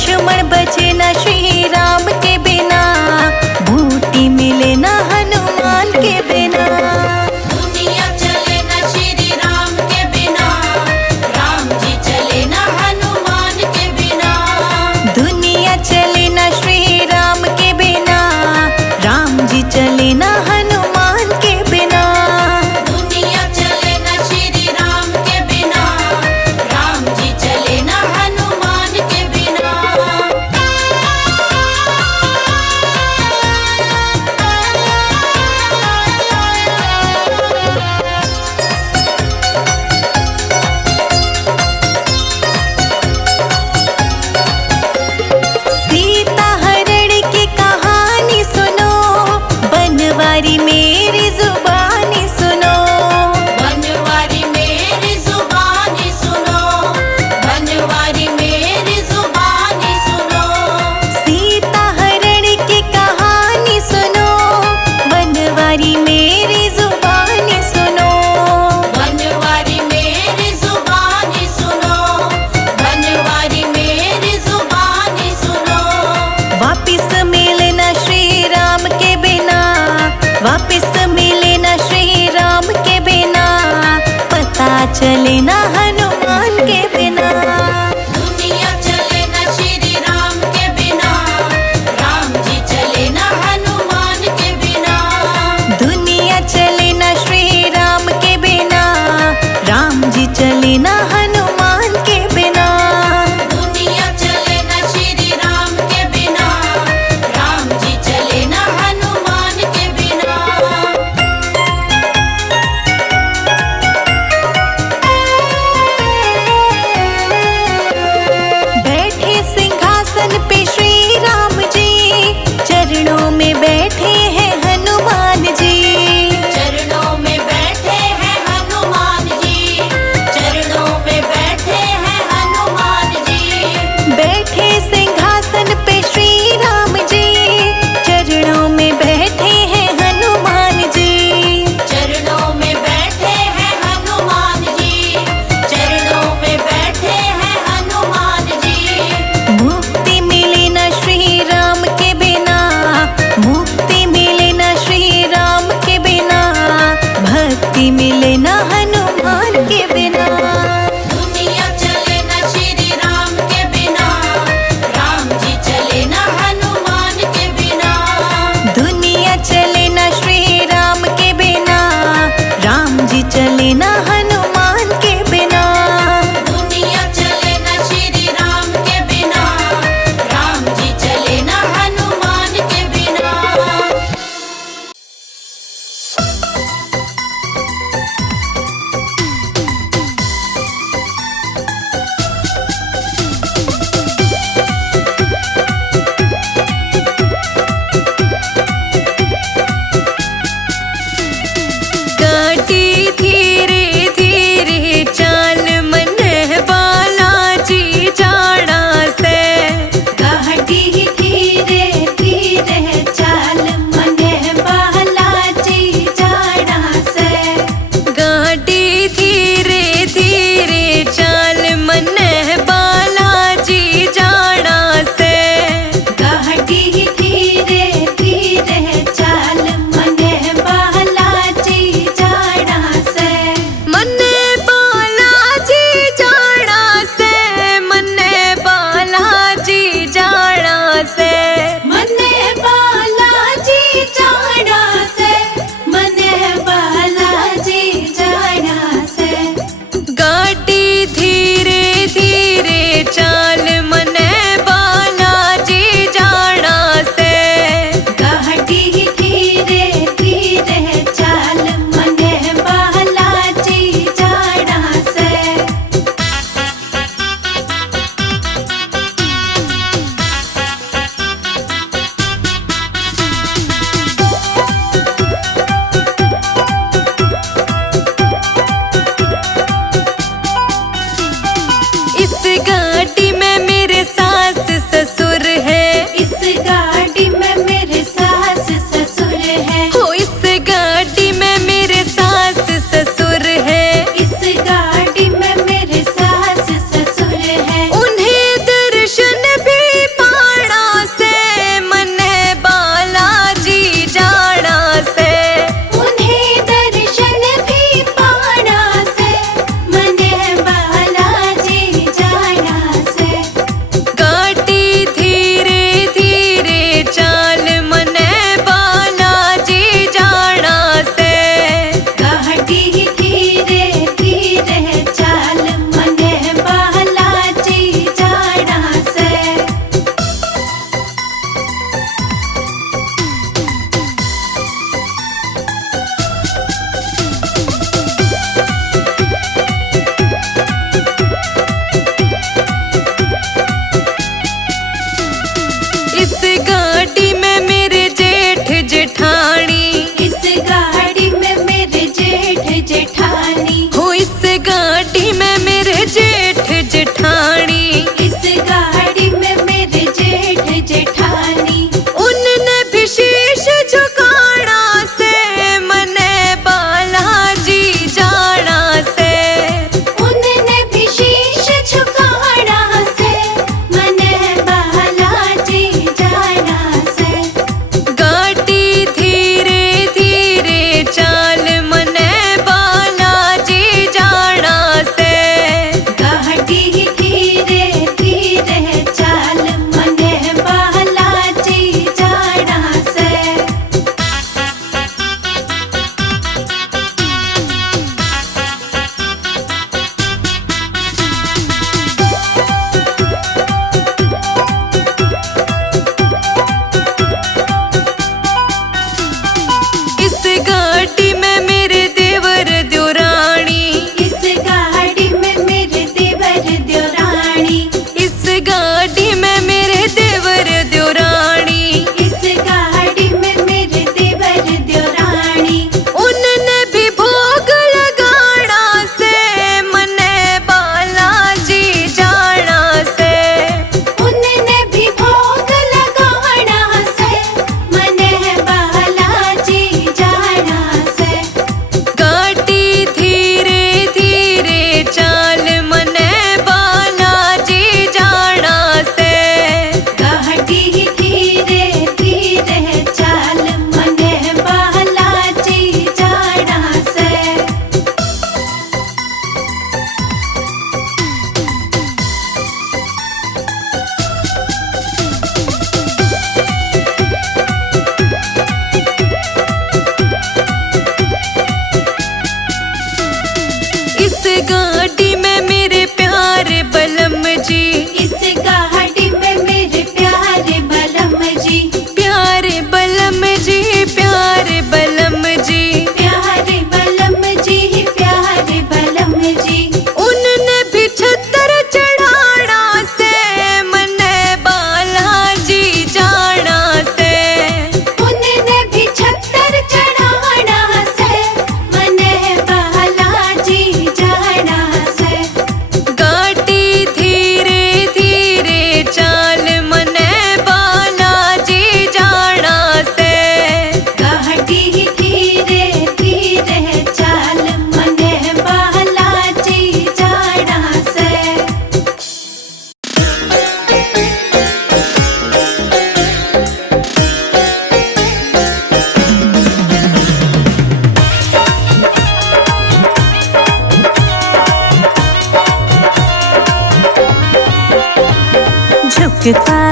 लक्ष्मण बचे न श्री राम के बिना, बूटी मिले न हनुमान के बिना। दुनिया चले न श्री राम के बिना, राम जी चले न हनुमान के बिना। दुनिया चले न श्री राम के बिना, राम जी चले न हनुमान के बिना। दुनिया चले न श्री राम के बिना, राम जी चले न हनुमान के बिना।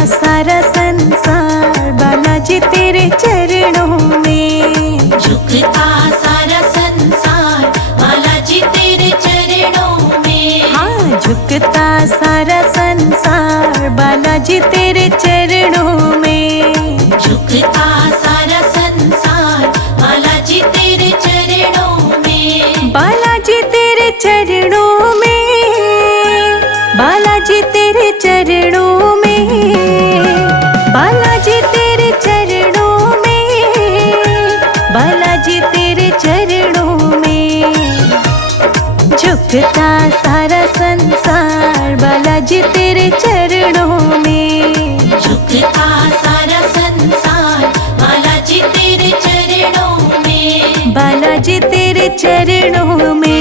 सारा संसार बालाजी तेरे चरणों में। झुकता सारा संसार बालाजी तेरे चरणों में। हाँ, झुकता सारा संसार बालाजी तेरे चरणों में। झुकता सारा संसार बालाजी तेरे चरणों में। बालाजी तेरे चरणों में, बालाजी तेरे चरणों में, बालाजी तेरे चरणों में, बालाजी तेरे चरणों में। झुकता सारा संसार बालाजी तेरे चरणों में। झुकता सारा संसार बालाजी तेरे चरणों में। बालाजी तेरे चरणों में।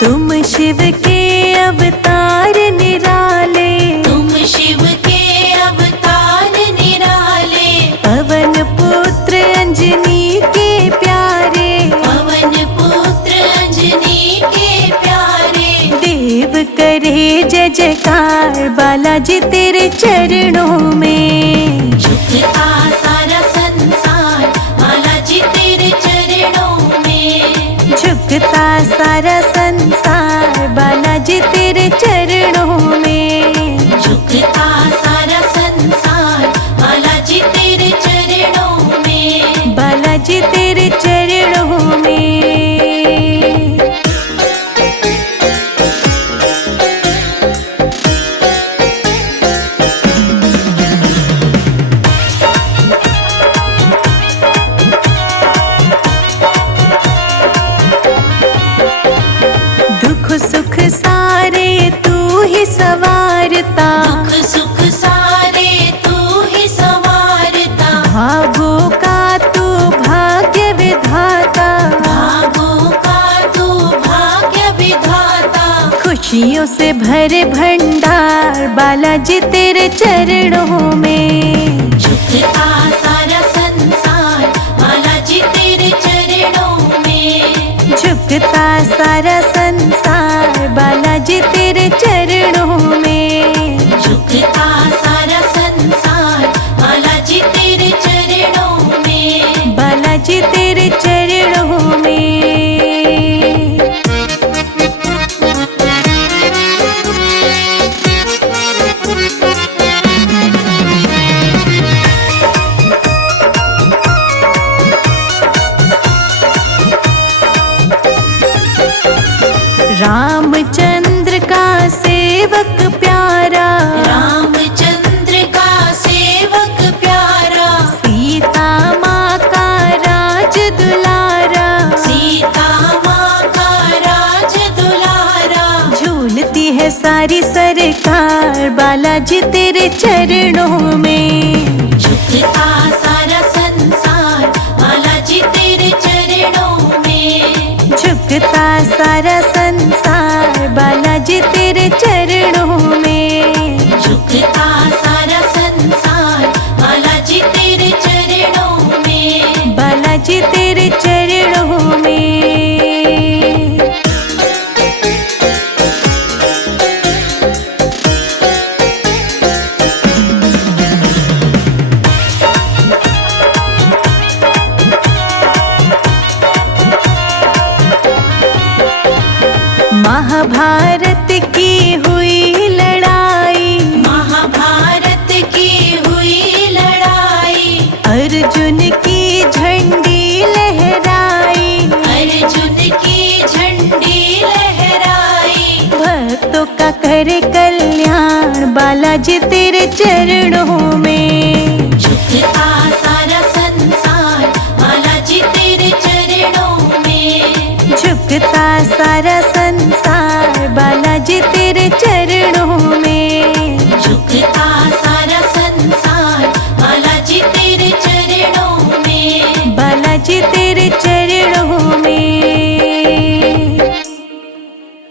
तुम शिव के अवतार निराले। तुम शिव के अवतार निराले। पवन पुत्र अंजनी के प्यारे। पवन पुत्र अंजनी के प्यारे। देव करे जय जयकार बालाजी तेरे चरणों में। झुकता सारा संसार बालाजी तेरे चरणों में। झुकता सारा संसार बालाजी तेरे चरणों में। झुकता सारा संसार बालाजी तेरे चरणों में। बालाजी तेरे चरणों में। दुख सुख सारे तू ही सवारता। दुख सुख सारे तू ही संवारता। भागों का तू भाग्य विधाता। भागों का तू भाग्य विधाता। खुशियों से भरे भंडार बालाजी तेरे चरणों में। झुकता सारा संसार बालाजी तेरे चरणों में। झुकता सारा संसार बालाजी तेरे चरणों में। झुकता सारा संसार बालाजी तेरे चरणों में। बालाजी तेरे चरणों में। रामचंद्र का सेवक प्यारा। रामचंद्र का सेवक प्यारा। सीता माँ का राज दुलारा। सीता माँ का राज दुलारा। झूलती है सारी सरकार बालाजी तेरे चरणों में। झुकता सारा संसार बालाजी तेरे चरणों में। झुकता सारा संसार बालाजी तेरे चरणों में। झुकता सारा संसार बालाजी तेरे चरणों में। बालाजी तेरे चरणों में। महाभारत की हुई लड़ाई। महाभारत की हुई लड़ाई। अर्जुन की झंडी लहराई। अर्जुन की झंडी लहराई। भक्तों का करे कल्याण बालाजी तेरे चरणों में। झुकता सारा संसार बालाजी तेरे चरणों में। झुकता सारा संसार बालाजी तेरे चरणों